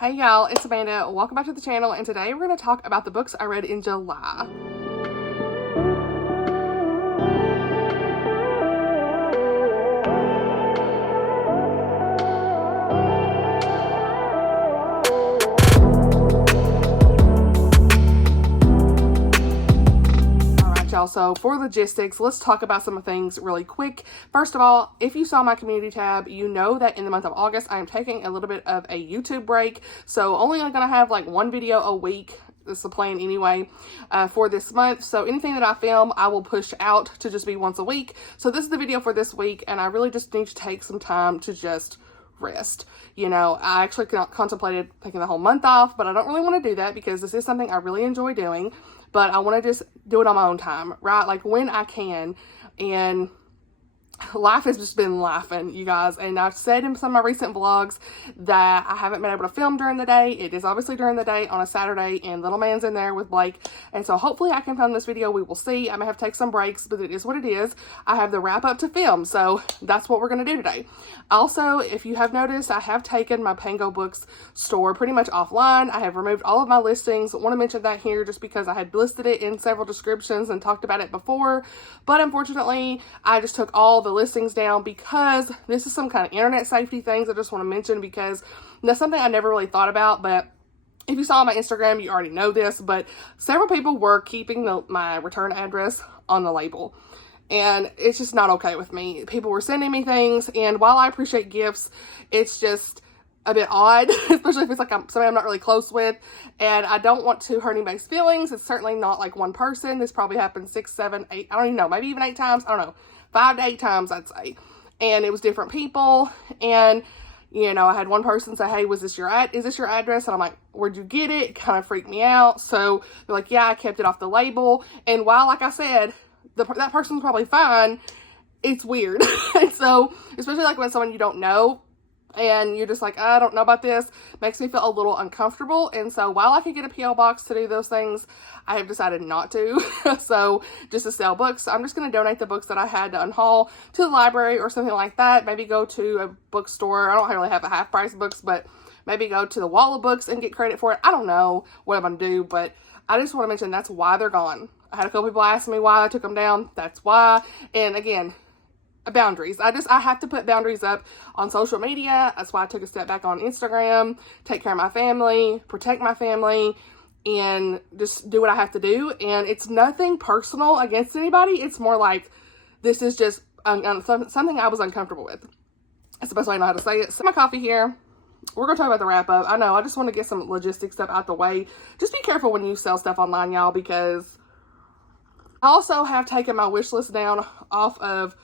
Hey y'all, it's Amanda. Welcome back to the channel, and today we're going to talk about the books I read in July. So for logistics, let's talk about some things really quick. First of all, if you saw my community tab, you know that in the month of August, I am taking a little bit of a YouTube break. So only going to have like one video a week. This is the plan anyway for this month. So anything that I film, I will push out to just be once a week. So this is the video for this week, and I really just need to take some time to just rest. You know, I actually contemplated taking the whole month off, but I don't really want to do that because this is something I really enjoy doing. But I want to just do it on my own time, right? Like when I can. And life has just been laughing, you guys. And I've said in some of my recent vlogs that I haven't been able to film during the day. It is obviously during the day on a Saturday, and little man's in there with Blake. And so hopefully I can film this video. We will see. I may have to take some breaks, but it is what it is. I have the wrap up to film. So that's what we're going to do today. Also, if you have noticed, I have taken my Pango Books store pretty much offline. I have removed all of my listings. I want to mention that here just because I had listed it in several descriptions and talked about it before. But unfortunately, I just took all the listings down because this is some kind of internet safety things I just want to mention, because that's something I never really thought about. But if you saw my Instagram, you already know this, but several people were keeping my return address on the label. And it's just not okay with me. People were sending me things, and while I appreciate gifts, it's just a bit odd, especially if it's like somebody I'm not really close with, and I don't want to hurt anybody's feelings. It's certainly not like one person. This probably happened 6, 7, 8, I don't even know, maybe even 8 times. I don't know, 5 to 8 times, I'd say. And it was different people, and you know, I had one person say, hey, is this your address? And I'm like, where'd you get it? It kind of freaked me out. So they're like, yeah, I kept it off the label. And while, like I said, that person's probably fine, it's weird. And so, especially like when someone you don't know and you're just like, I don't know about this, makes me feel a little uncomfortable. And so while I could get a PO box to do those things, I have decided not to. So just to sell books, I'm just going to donate the books that I had to unhaul to the library or something like that. Maybe go to a bookstore. I don't really have a half price books, but maybe go to the wall of books and get credit for it. I don't know what I'm going to do, but I just want to mention that's why they're gone. I had a couple people ask me why I took them down. That's why. And again, boundaries. I have to put boundaries up on social media. That's why I took a step back on Instagram, take care of my family, protect my family, and just do what I have to do. And it's nothing personal against anybody. It's more like, this is just something I was uncomfortable with. That's the best way I know how to say it. So my coffee here. We're going to talk about the wrap up. I know, I just want to get some logistic stuff out the way. Just be careful when you sell stuff online, y'all, because I also have taken my wish list down off of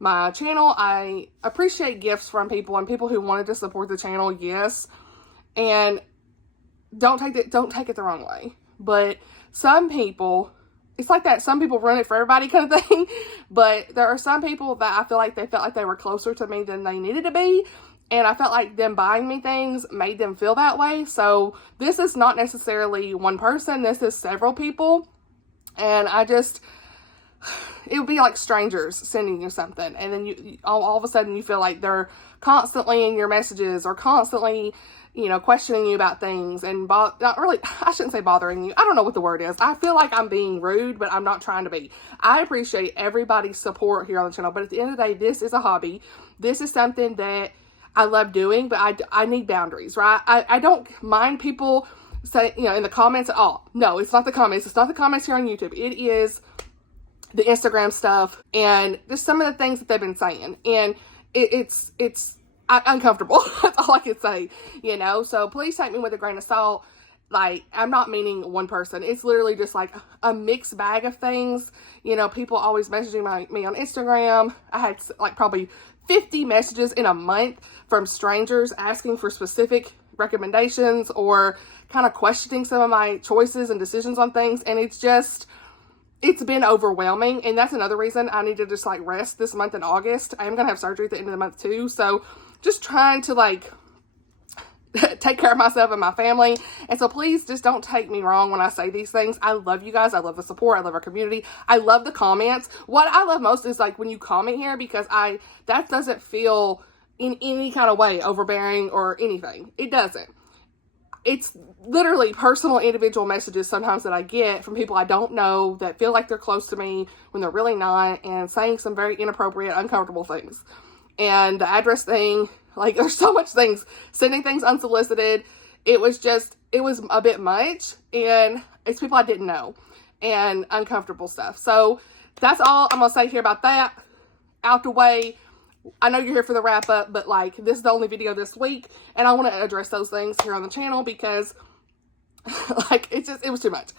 my channel. I appreciate gifts from people and people who wanted to support the channel, yes. And don't take it the wrong way. But some people, it's like that, some people run it for everybody kind of thing. But there are some people that I feel like they felt like they were closer to me than they needed to be. And I felt like them buying me things made them feel that way. So this is not necessarily one person. This is several people. And it would be like strangers sending you something. And then you all of a sudden you feel like they're constantly in your messages or constantly, you know, questioning you about things and not really, I shouldn't say bothering you. I don't know what the word is. I feel like I'm being rude, but I'm not trying to be. I appreciate everybody's support here on the channel. But at the end of the day, this is a hobby. This is something that I love doing, but I need boundaries, right? I don't mind people say, you know, in the comments at all. No, it's not the comments. It's not the comments here on YouTube. It is the Instagram stuff and just some of the things that they've been saying. And it's uncomfortable. That's all I can say, you know? So please take me with a grain of salt. Like, I'm not meaning one person. It's literally just like a mixed bag of things. You know, people always messaging me on Instagram. I had like probably 50 messages in a month from strangers asking for specific recommendations or kind of questioning some of my choices and decisions on things. And it's been overwhelming. And that's another reason I need to just like rest this month in August. I am going to have surgery at the end of the month too. So just trying to like take care of myself and my family. And so please just don't take me wrong when I say these things. I love you guys. I love the support. I love our community. I love the comments. What I love most is like when you comment here, because that doesn't feel in any kind of way overbearing or anything. It doesn't. it's literally personal individual messages sometimes that I get from people I don't know that feel like they're close to me when they're really not, and saying some very inappropriate, uncomfortable things. And the address thing, like, there's so much things, sending things unsolicited. It was a bit much, and it's people I didn't know, and uncomfortable stuff. So that's all I'm going to say here about that. Out the way. I know you're here for the wrap up, but like, this is the only video this week, and I want to address those things here on the channel because like, it was too much.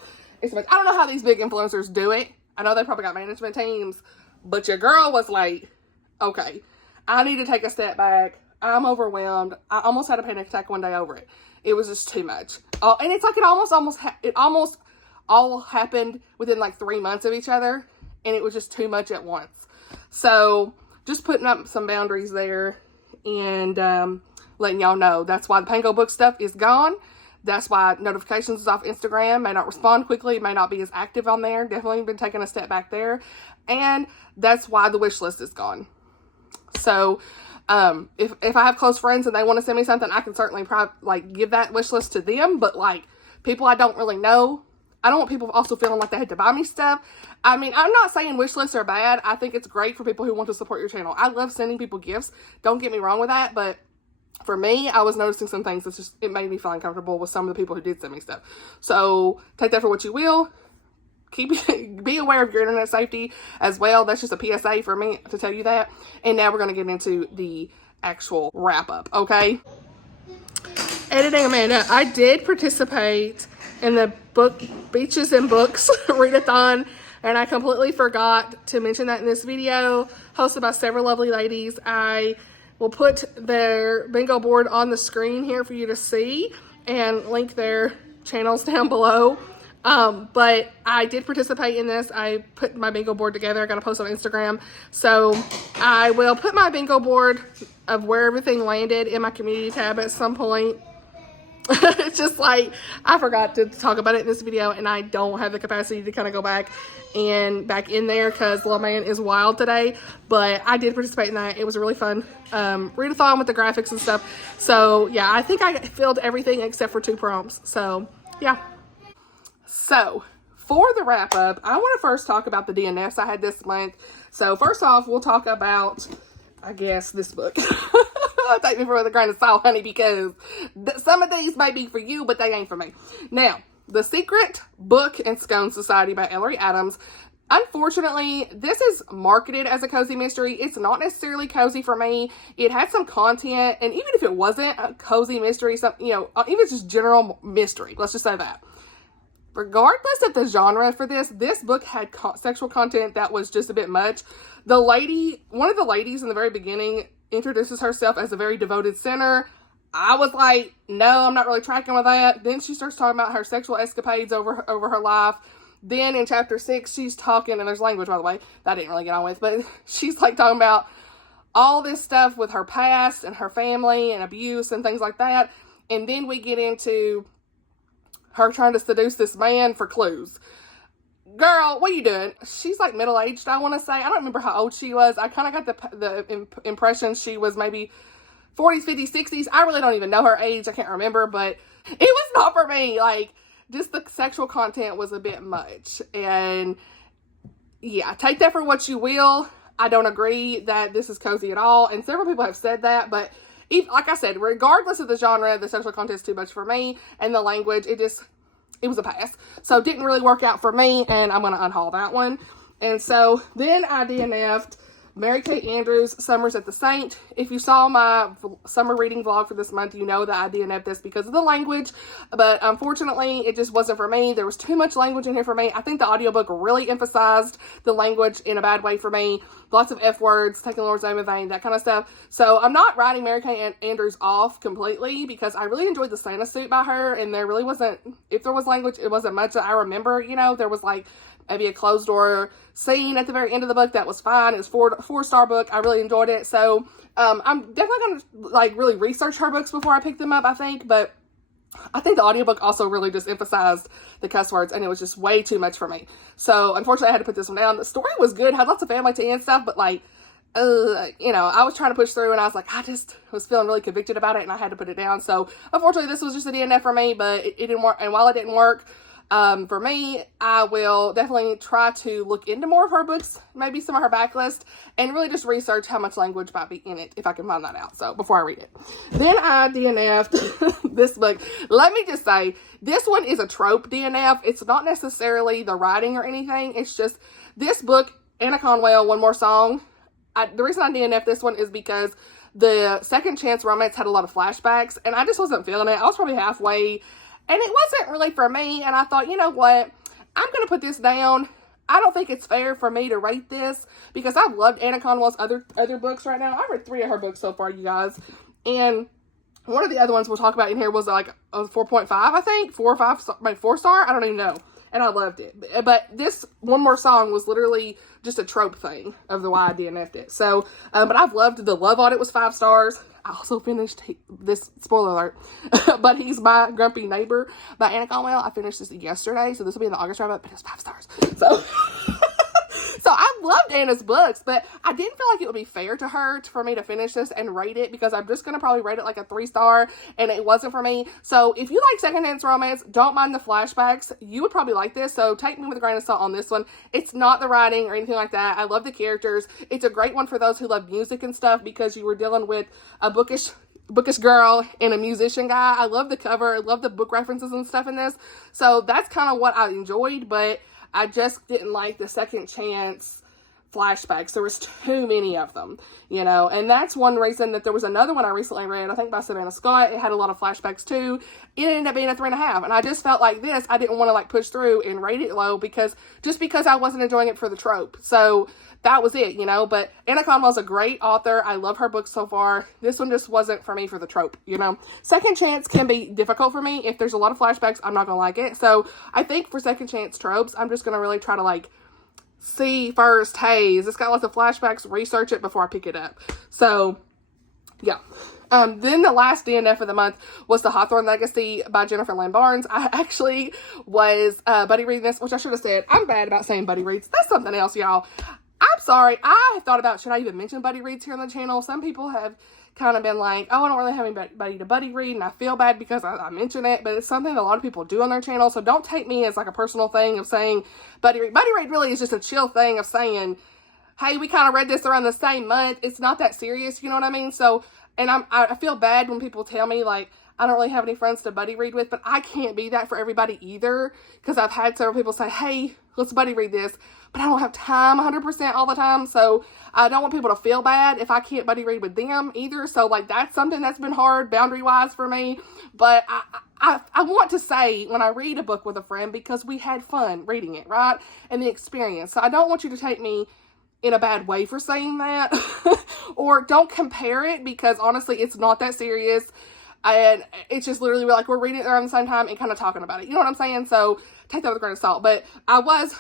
It's too much. I don't know how these big influencers do it. I know they probably got management teams, but your girl was like, okay, I need to take a step back. I'm overwhelmed. I almost had a panic attack one day over it. It was just too much. And it's like, it almost all happened within like 3 months of each other, and it was just too much at once. So just putting up some boundaries there, and letting y'all know that's why the Pango book stuff is gone. That's why notifications is off Instagram. May not respond quickly, may not be as active on there. Definitely been taking a step back there. And that's why the wish list is gone. So if I have close friends and they want to send me something, I can certainly like give that wish list to them. But like, people I don't really know, I don't want people also feeling like they had to buy me stuff. I mean, I'm not saying wish lists are bad. I think it's great for people who want to support your channel. I love sending people gifts. Don't get me wrong with that. But for me, I was noticing some things that's just, it made me feel uncomfortable with some of the people who did send me stuff. So take that for what you will. Be aware of your internet safety as well. That's just a PSA for me to tell you that. And now we're going to get into the actual wrap up, okay? Editing Amanda, I did participate in the book Beaches and Books readathon, and I completely forgot to mention that in this video, hosted by several lovely ladies. I will put their bingo board on the screen here for you to see and link their channels down below. But I did participate in this. I put my bingo board together. I got to post on Instagram. So I will put my bingo board of where everything landed in my community tab at some point. It's just like, I forgot to talk about it in this video, and I don't have the capacity to kind of go back in there because little man is wild today. But I did participate in that. It was a really fun readathon with the graphics and stuff. So yeah, I think I filled everything except for 2 prompts. So yeah. So for the wrap up, I want to first talk about the DNFs I had this month. So first off, we'll talk about, I guess, this book. Take me for a grain of salt, honey, because some of these may be for you, but they ain't for me. Now, The Secret Book and Scone Society by Ellery Adams. Unfortunately, this is marketed as a cozy mystery. It's not necessarily cozy for me. It had some content, and even if it wasn't a cozy mystery, even just general mystery, let's just say that. Regardless of the genre for this book had sexual content that was just a bit much. One of the ladies in the very beginning introduces herself as a very devoted sinner. I was like, no, I'm not really tracking with that. Then she starts talking about her sexual escapades over her life. Then in chapter 6, she's talking, and there's language, by the way, that I didn't really get on with, but she's like talking about all this stuff with her past and her family and abuse and things like that. And then we get into her trying to seduce this man for clues. Girl, what are you doing? She's like middle-aged, I want to say. I don't remember how old she was. I kind of got the impression she was maybe 40s, 50s, 60s. I really don't even know her age. I can't remember, but it was not for me. Like, just the sexual content was a bit much. And yeah, take that for what you will. I don't agree that this is cozy at all. And several people have said that, but like I said, regardless of the genre, the sexual content is too much for me, and the language, it was a pass. So it didn't really work out for me, and I'm going to unhaul that one. And so then I DNF'd Mary Kate Andrews' Summers at the Saint. If you saw my summer reading vlog for this month, you know that I DNF'd this because of the language, but unfortunately, it just wasn't for me. There was too much language in here for me. I think the audiobook really emphasized the language in a bad way for me. Lots of F words, taking the Lord's name in vain, that kind of stuff. So I'm not writing Mary Kate Andrews off completely because I really enjoyed the Santa suit by her, and there really wasn't, if there was language, it wasn't much that I remember. There was like maybe a closed door scene at the very end of the book that was fine. It was four-star book. I really enjoyed it. So I'm definitely going to like really research her books before I pick them up, I think. But I think the audiobook also really just emphasized the cuss words, and it was just way too much for me. So unfortunately, I had to put this one down. The story was good, had lots of family tea and stuff, but like, you know, I was trying to push through, and I was like, I just was feeling really convicted about it, and I had to put it down. So unfortunately, this was just a DNF for me, but it didn't work. And while it didn't work for me, I will definitely try to look into more of her books, maybe some of her backlist, and really just research how much language might be in it, if I can find that out. So before I read it, then I DNF'd this book. Let me just say, this one is a trope DNF. It's not necessarily the writing or anything. It's just this book, Anna Conwell, One More Song. The reason I DNF'd this one is because the second chance romance had a lot of flashbacks, and I just wasn't feeling it. I was probably halfway, and it wasn't really for me, and I thought, you know what, I'm going to put this down. I don't think it's fair for me to rate this, because I've loved Anna Conwell's other books right now. I've read 3 of her books so far, you guys, and one of the other ones we'll talk about in here was like a 4.5, I think, 4 or 5, maybe 4 star, I don't even know. And I loved it. But this One More Song was literally just a trope thing of the why I DNF'd it. So, but I've loved the love on it was 5 stars. I also finished this, spoiler alert, But He's My Grumpy Neighbor by Anna Conwell. I finished this yesterday, so this will be in the August wrap-up, but it's 5 stars. So, so I loved Anna's books, but I didn't feel like it would be fair to her for me to finish this and rate it, because I'm just going to probably rate it like a 3 star, and it wasn't for me. So if you like second chance romance, don't mind the flashbacks, you would probably like this. So take me with a grain of salt on this one. It's not the writing or anything like that. I love the characters. It's a great one for those who love music and stuff, because you were dealing with a bookish girl and a musician guy. I love the cover. I love the book references and stuff in this. So that's kind of what I enjoyed, but I just didn't like the second chance flashbacks. There was too many of them, you know, and that's one reason that there was another one I recently read, I think by Savannah Scott. It had a lot of flashbacks too. It ended up being a 3.5, and I just felt like this, I didn't want to like push through and rate it low, because I wasn't enjoying it for the trope. So that was it, you know. But Anna Conwell's a great author. I love her books so far. This one just wasn't for me for the trope, you know. Second chance can be difficult for me. If there's a lot of flashbacks, I'm not gonna like it. So I think for second chance tropes, I'm just gonna really try to like see first, hey, is this got lots of flashbacks? Research it before I pick it up. So yeah. Then the last DNF of the month was The Hawthorne Legacy by Jennifer Lynn Barnes. I actually was buddy reading this, which I should have said. I'm bad about saying buddy reads. That's something else, y'all. I'm sorry. I thought about, should I even mention buddy reads here on the channel? Some people have kind of been like, oh, I don't really have anybody to buddy read, and I feel bad because I mention it, but it's something that a lot of people do on their channel, so don't take me as like a personal thing of saying buddy read. Buddy read really is just a chill thing of saying, hey, we kind of read this around the same month. It's not that serious, you know what I mean? So, and I feel bad when people tell me like, I don't really have any friends to buddy read with, but I can't be that for everybody either, because I've had several people say, hey, let's buddy read this, but I don't have time 100% all the time, so I don't want people to feel bad if I can't buddy read with them either. So like, that's something that's been hard boundary wise for me. But I want to say when I read a book with a friend, because we had fun reading it, right, and the experience. So I don't want you to take me in a bad way for saying that or don't compare it, because honestly it's not that serious. And it's just literally like we're reading it around the same time and kind of talking about it. You know what I'm saying? So take that with a grain of salt. But I was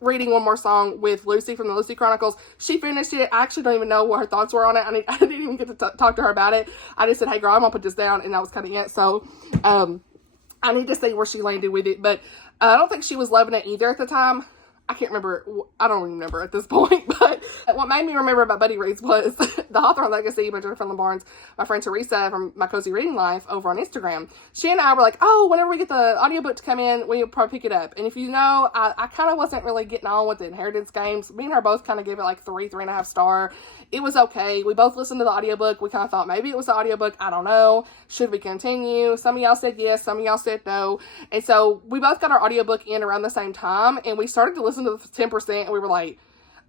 reading One More Song with Lucy from the Lucy Chronicles. She finished it. I actually don't even know what her thoughts were on it. I didn't even get to talk to her about it. I just said, hey girl, I'm going to put this down. And that was kind of it. So I need to see where she landed with it. But I don't think she was loving it either at the time. I can't remember. I don't remember at this point, but what made me remember about buddy reads was The Hawthorne Legacy by Jennifer Lynn Barnes. My friend Teresa from My Cozy Reading Life over on Instagram. She and I were like, oh, whenever we get the audiobook to come in, we'll probably pick it up. And if you know, I kind of wasn't really getting on with the Inheritance Games. Me and her both kind of gave it like 3.5 star. It was okay. We both listened to the audiobook. We kind of thought maybe it was the audiobook. I don't know. Should we continue? Some of y'all said yes. Some of y'all said no. And so we both got our audiobook in around the same time, and we started to listen to the 10%, and we were like,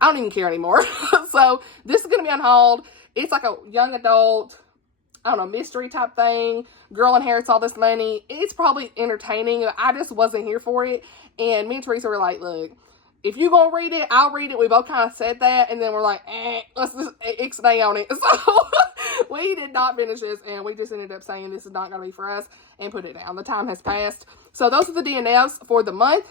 I don't even care anymore. So this is going to be on hold. It's like a young adult, I don't know, mystery type thing. Girl inherits all this money. It's probably entertaining. I just wasn't here for it. And me and Teresa were like, look, if you gonna read it, I'll read it. We both kind of said that, and then we're like, let's just ixnay on it. So we did not finish this, and we just ended up saying this is not gonna be for us and put it down. The time has passed. So those are the DNFs for the month.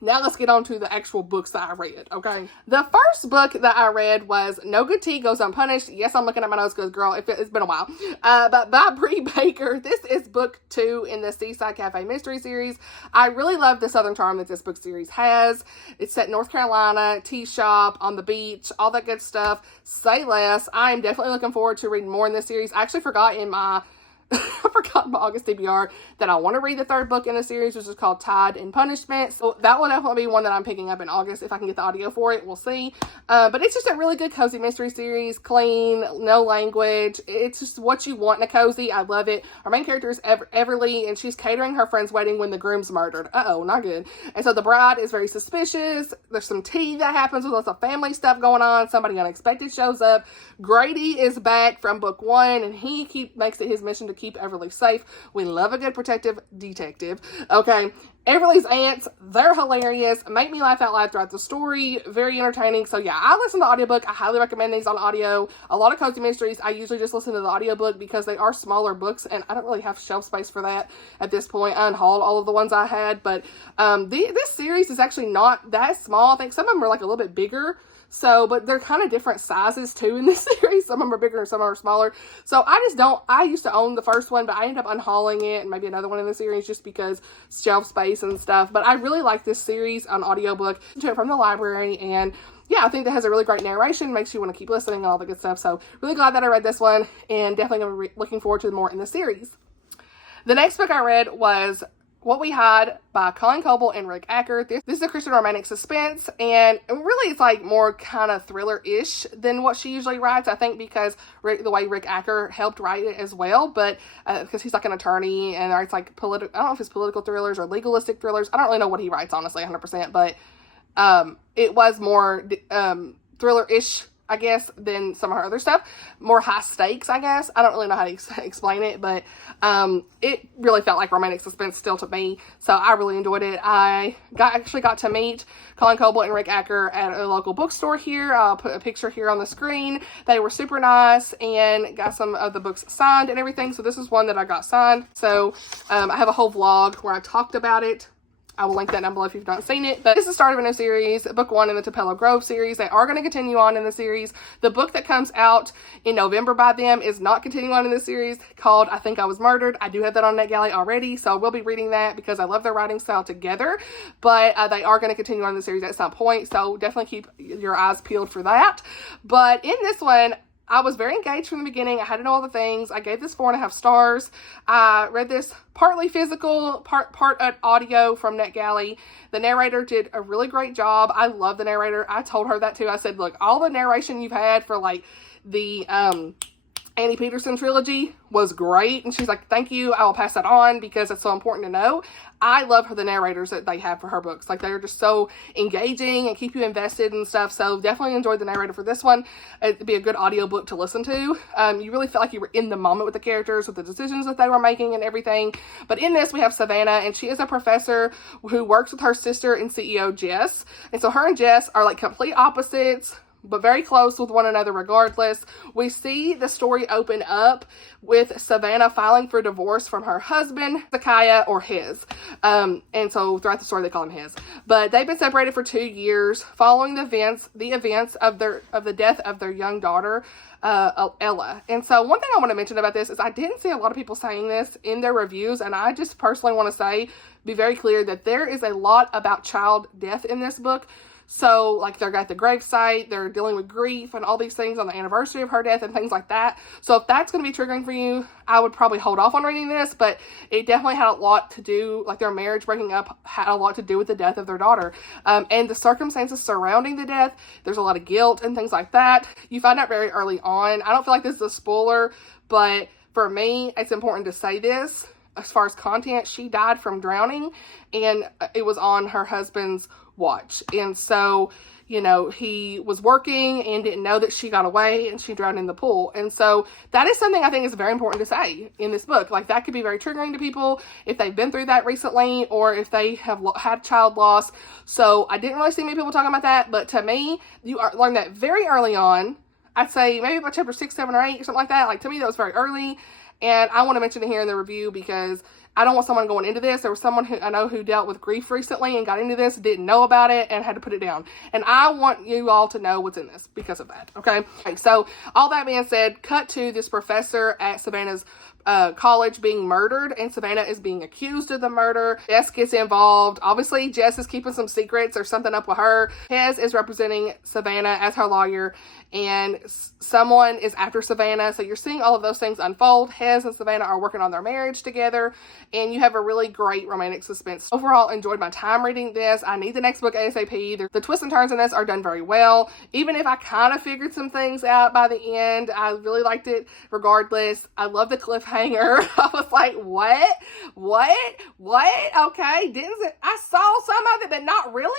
Now let's get on to the actual books that I read, okay? The first book that I read was No Good Tea Goes Unpunished. Yes, I'm looking at my notes because, girl, it's been a while. But by Bree Baker. This is book 2 in the Seaside Cafe Mystery Series. I really love the Southern charm that this book series has. It's set in North Carolina, tea shop, on the beach, all that good stuff. Say less. I am definitely looking forward to reading more in this series. I actually forgot in my I forgot my August TBR that I want to read the 3rd book in the series, which is called Tied in Punishment. So that will definitely be one that I'm picking up in August if I can get the audio for it. We'll see. But it's just a really good cozy mystery series. Clean, no language. It's just what you want in a cozy. I love it. Our main character is Everly, and she's catering her friend's wedding when the groom's murdered. Uh-oh, not good. And so the bride is very suspicious. There's some tea that happens with lots of family stuff going on. Somebody unexpected shows up. Grady is back from book 1, and he makes it his mission to keep Everly safe. We love a good protective detective. Okay. Everly's aunts, they're hilarious. Make me laugh out loud throughout the story. Very entertaining. So yeah, I listen to the audiobook. I highly recommend these on audio. A lot of cozy mysteries, I usually just listen to the audiobook because they are smaller books and I don't really have shelf space for that at this point. I unhauled all of the ones I had, but this series is actually not that small. I think some of them are like a little bit bigger. So, but they're kind of different sizes too in this series. Some of them are bigger and some of them are smaller. So I used to own the first one, but I ended up unhauling it and maybe another one in the series just because shelf space and stuff. But I really like this series on audiobook. To it from the library, and yeah, I think that has a really great narration, makes you want to keep listening and all the good stuff. So really glad that I read this one, and definitely going to be looking forward to more in the series. The next book I read was What We Had by Colleen, Coble, and Rick Acker. This is a Christian romantic suspense, and really it's like more kind of thriller-ish than what she usually writes, I think because the way Rick Acker helped write it as well, but because he's like an attorney and writes like I don't know if it's political thrillers or legalistic thrillers. I don't really know what he writes, honestly, 100%, but it was more thriller-ish, I guess, than some of her other stuff. More high stakes, I guess. I don't really know how to explain it, but it really felt like romantic suspense still to me, so I really enjoyed it. I actually got to meet Colleen, Coble, and Rick Acker at a local bookstore here. I'll put a picture here on the screen. They were super nice and got some of the books signed and everything, so this is one that I got signed. So I have a whole vlog where I talked about it. I will link that down below if you've not seen it. But this is the start of a new series, book 1 in the Tupelo Grove series. They are going to continue on in the series. The book that comes out in November by them is not continuing on in the series, called I Think I Was Murdered. I do have that on NetGalley already, so I will be reading that because I love their writing style together. But they are going to continue on in the series at some point, so definitely keep your eyes peeled for that. But in this one, I was very engaged from the beginning. I had to know all the things. I gave this 4.5 stars. I read this partly physical, part audio from NetGalley. The narrator did a really great job. I love the narrator. I told her that too. I said, look, all the narration you've had for like the Annie Peterson trilogy was great. And she's like, thank you. I will pass that on because it's so important to know. I love the narrators that they have for her books. Like, they're just so engaging and keep you invested and stuff. So definitely enjoyed the narrator for this one. It'd be a good audiobook to listen to. You really felt like you were in the moment with the characters, with the decisions that they were making and everything. But in this, we have Savannah, and she is a professor who works with her sister and CEO, Jess. And so her and Jess are like complete opposites, but very close with one another regardless. We see the story open up with Savannah filing for divorce from her husband, Zakaiah, or his. And so throughout the story, they call him his. But they've been separated for 2 years following the events of the death of their young daughter, Ella. And so one thing I want to mention about this is I didn't see a lot of people saying this in their reviews, and I just personally want to be very clear that there is a lot about child death in this book. So, like, they're at the gravesite, they're dealing with grief and all these things on the anniversary of her death and things like that. So, if that's going to be triggering for you, I would probably hold off on reading this, but it definitely had a lot to do, like, their marriage breaking up had a lot to do with the death of their daughter. And the circumstances surrounding the death, there's a lot of guilt and things like that. You find out very early on. I don't feel like this is a spoiler, but for me, it's important to say this. As far as content, she died from drowning, and it was on her husband's watch. And so, you know, he was working and didn't know that she got away and she drowned in the pool. And so that is something I think is very important to say in this book. Like, that could be very triggering to people if they've been through that recently or if they have had child loss. So I didn't really see many people talking about that, but to me, you learn that very early on. I'd say maybe by chapter 6, 7, or 8 or something like that. Like, to me, that was very early. And I want to mention it here in the review because I don't want someone going into this. There was someone who I know who dealt with grief recently and got into this, didn't know about it, and had to put it down. And I want you all to know what's in this because of that, okay? So all that being said, cut to this professor at Savannah's college being murdered, and Savannah is being accused of the murder. Jess gets involved. Obviously, Jess is keeping some secrets. There's something up with her. Hez is representing Savannah as her lawyer, and someone is after Savannah. So you're seeing all of those things unfold. Hez and Savannah are working on their marriage together, and you have a really great romantic suspense. Overall, enjoyed my time reading this. I need the next book ASAP. The twists and turns in this are done very well. Even if I kind of figured some things out by the end, I really liked it regardless. I love the cliffhanger. I was like, what? Okay, I saw some of it, but not really.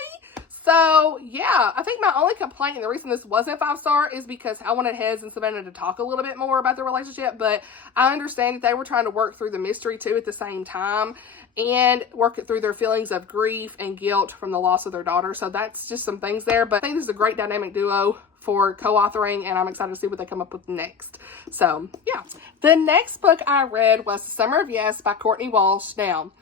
So, yeah, I think my only complaint, and the reason this wasn't 5-star, is because I wanted Hez and Savannah to talk a little bit more about their relationship, but I understand that they were trying to work through the mystery, too, at the same time, and work through their feelings of grief and guilt from the loss of their daughter, so that's just some things there, but I think this is a great dynamic duo for co-authoring, and I'm excited to see what they come up with next. So, yeah. The next book I read was The Summer of Yes by Courtney Walsh. Now,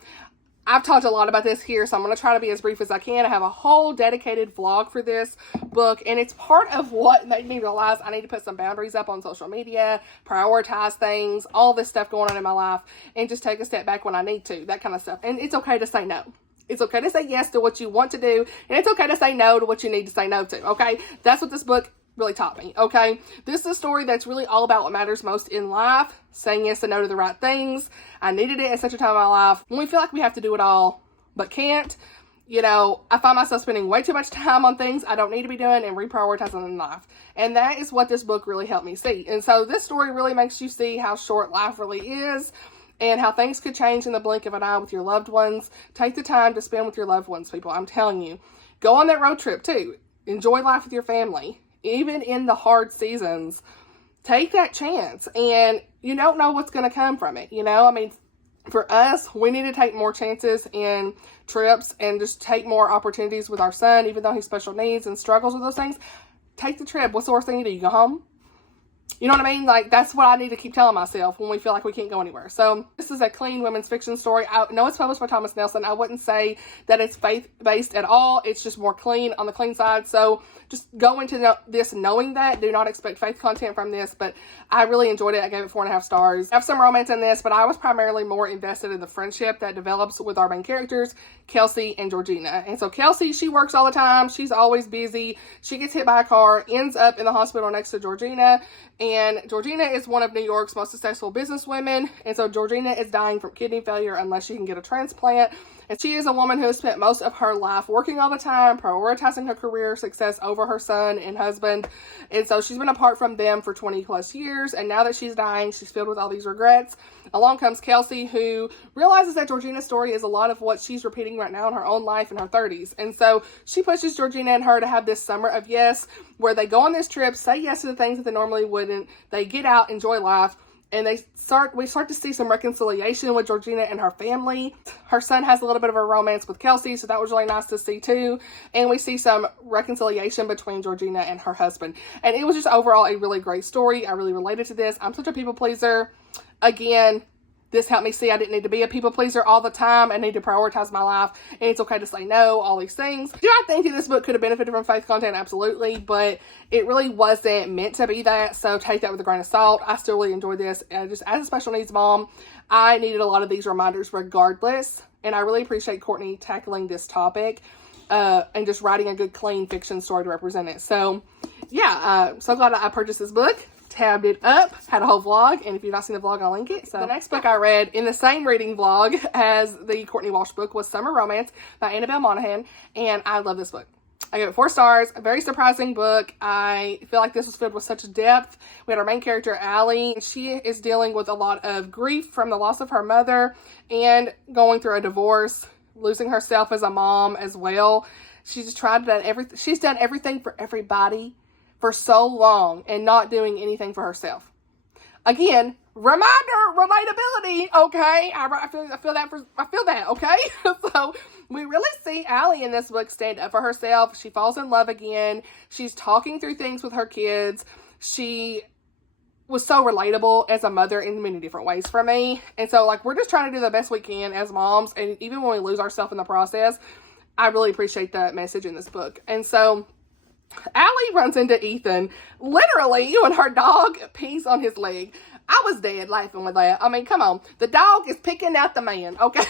I've talked a lot about this here, so I'm going to try to be as brief as I can. I have a whole dedicated vlog for this book, and it's part of what made me realize I need to put some boundaries up on social media, prioritize things, all this stuff going on in my life, and just take a step back when I need to, that kind of stuff. And it's okay to say no. It's okay to say yes to what you want to do, and it's okay to say no to what you need to say no to, okay? That's what this book really taught me, okay? This is a story that's really all about what matters most in life, saying yes and no to the right things. I needed it at such a time in my life when we feel like we have to do it all, but can't. You know, I find myself spending way too much time on things I don't need to be doing and reprioritizing in life. And that is what this book really helped me see. And so this story really makes you see how short life really is, and how things could change in the blink of an eye with your loved ones. Take the time to spend with your loved ones, people. I'm telling you. Go on that road trip, too. Enjoy life with your family. Even in the hard seasons, take that chance. And you don't know what's going to come from it, you know? I mean, for us, we need to take more chances in trips and just take more opportunities with our son, even though he's special needs and struggles with those things. Take the trip. What's the worst thing you do? You go home? You know what I mean? Like, that's what I need to keep telling myself when we feel like we can't go anywhere. So, this is a clean women's fiction story. I know it's published by Thomas Nelson. I wouldn't say that it's faith-based at all. It's just more clean, on the clean side. So, just go into this knowing that. Do not expect faith content from this, but I really enjoyed it. I gave it 4.5 stars. I have some romance in this, but I was primarily more invested in the friendship that develops with our main characters, Kelsey and Georgina. And so, Kelsey, she works all the time. She's always busy. She gets hit by a car, ends up in the hospital next to Georgina. And Georgina is one of New York's most successful businesswomen. And so Georgina is dying from kidney failure unless she can get a transplant. And she is a woman who has spent most of her life working all the time, prioritizing her career success over her son and husband. And so she's been apart from them for 20 plus years. And now that she's dying, she's filled with all these regrets. Along comes Kelsey, who realizes that Georgina's story is a lot of what she's repeating right now in her own life in her 30s. And so she pushes Georgina and her to have this summer of yes, where they go on this trip, say yes to the things that they normally wouldn't. They get out, enjoy life. And we start to see some reconciliation with Georgina and her family. Her son has a little bit of a romance with Kelsey, so that was really nice to see too. And we see some reconciliation between Georgina and her husband. And it was just overall a really great story. I really related to this. I'm such a people pleaser. Again, this helped me see I didn't need to be a people pleaser all the time. I need to prioritize my life, and it's okay to say no, all these things. Do I think that this book could have benefited from faith content? Absolutely, but it really wasn't meant to be that, so take that with a grain of salt. I still really enjoyed this, and just as a special needs mom, I needed a lot of these reminders regardless, and I really appreciate Courtney tackling this topic and just writing a good, clean fiction story to represent it. So, yeah, so glad I purchased this book. Tabbed it up, had a whole vlog, and if you've not seen the vlog, I'll link it. So the next book I read in the same reading vlog as the Courtney Walsh book was Summer Romance by Annabel Monaghan, and I love this book. I gave it 4 stars. A very surprising book. I feel like this was filled with such depth. We had our main character, Allie. She is dealing with a lot of grief from the loss of her mother and going through a divorce, losing herself as a mom as well. She's done everything for everybody for so long and not doing anything for herself. Again, reminder, relatability, okay? I feel that, okay? So we really see Allie in this book stand up for herself. She falls in love again. She's talking through things with her kids. She was so relatable as a mother in many different ways for me. And so, like, we're just trying to do the best we can as moms, and even when we lose ourselves in the process, I really appreciate that message in this book. And so Allie runs into Ethan literally when her dog pees on his leg. I was dead laughing with that. I mean, come on. The dog is picking out the man, okay?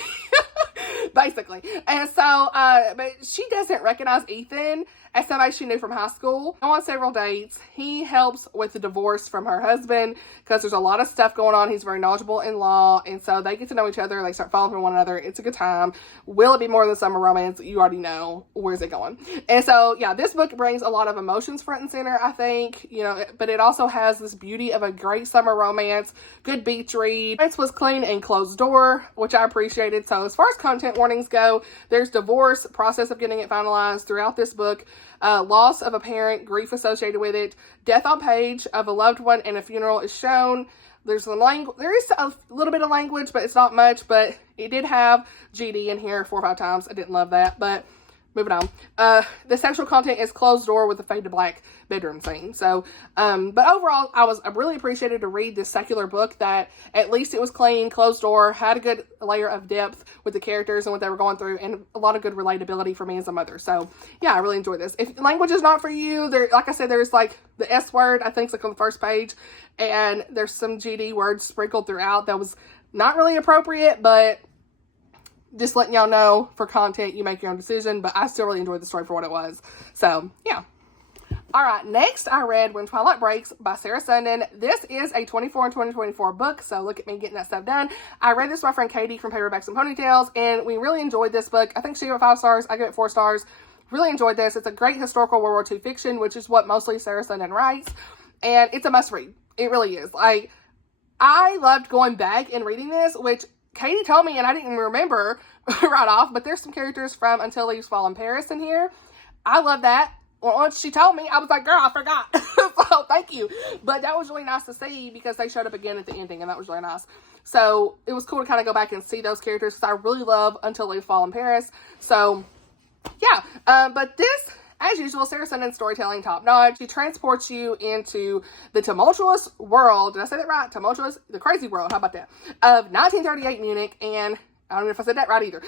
Basically. And so, but she doesn't recognize Ethan as somebody she knew from high school. On several dates, he helps with the divorce from her husband because there's a lot of stuff going on. He's very knowledgeable in law, and so they get to know each other. They start falling for one another. It's a good time. Will it be more than summer romance? You already know. Where's it going? And so, yeah, this book brings a lot of emotions front and center, I think, you know, but it also has this beauty of a great summer romance, good beach read. It was clean and closed door, which I appreciated. So as far as content warnings go, there's divorce, process of getting it finalized throughout this book, loss of a parent, grief associated with it, death on page of a loved one, and a funeral is shown. There is a little bit of language, but it's not much, but it did have GD in here 4 or 5 times. I didn't love that, but moving on. The sexual content is closed door with a fade to black bedroom scene. So, but overall, I really appreciated to read this secular book that at least it was clean, closed door, had a good layer of depth with the characters and what they were going through, and a lot of good relatability for me as a mother. So, yeah, I really enjoyed this. If language is not for you, there, like I said, there's like the S word, I think it's like on the first page, and there's some GD words sprinkled throughout that was not really appropriate, but just letting y'all know for content, you make your own decision, but I still really enjoyed the story for what it was. So, yeah. All right, next I read When Twilight Breaks by Sarah Sundin. This is a 24 and 2024 book, so look at me getting that stuff done. I read this with my friend Katie from Paperbacks and Ponytails, and we really enjoyed this book. I think she gave it 5 stars. I gave it 4 stars. Really enjoyed this. It's a great historical World War II fiction, which is what mostly Sarah Sundin writes, and it's a must-read. It really is. Like, I loved going back and reading this, which Katie told me, and I didn't even remember right off, but there's some characters from Until Leaves Fall in Paris in here. I love that. Well, once she told me, I was like, girl, I forgot. So, thank you. But that was really nice to see because they showed up again at the ending, and that was really nice. So, it was cool to kind of go back and see those characters because I really love Until Leaves Fall in Paris. So, yeah. But this, as usual, Sarah Sundin's storytelling top notch. She transports you into the tumultuous world. Did I say that right? Tumultuous? The crazy world. How about that? Of 1938 Munich, and I don't know if I said that right either,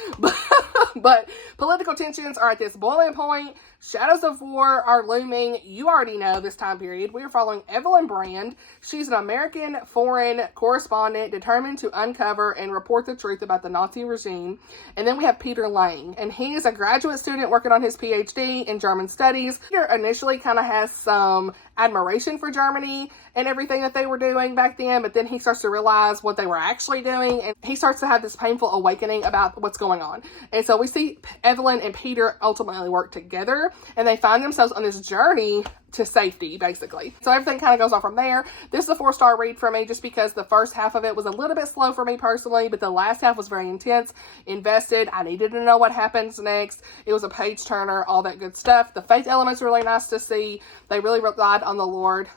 but political tensions are at this boiling point. Shadows of war are looming. You already know this time period. We are following Evelyn Brand. She's an American foreign correspondent determined to uncover and report the truth about the Nazi regime. And then we have Peter Lang, and he is a graduate student working on his PhD in German studies. Peter initially kind of has some admiration for Germany and everything that they were doing back then, but then he starts to realize what they were actually doing, and he starts to have this painful awakening about what's going on. And so we see Evelyn and Peter ultimately work together, and they find themselves on this journey to safety, basically. So everything kind of goes on from there. This is a 4-star read for me just because the first half of it was a little bit slow for me personally, but the last half was very intense, invested. I needed to know what happens next. It was a page turner, all that good stuff. The faith elements are really nice to see. They really relied on the Lord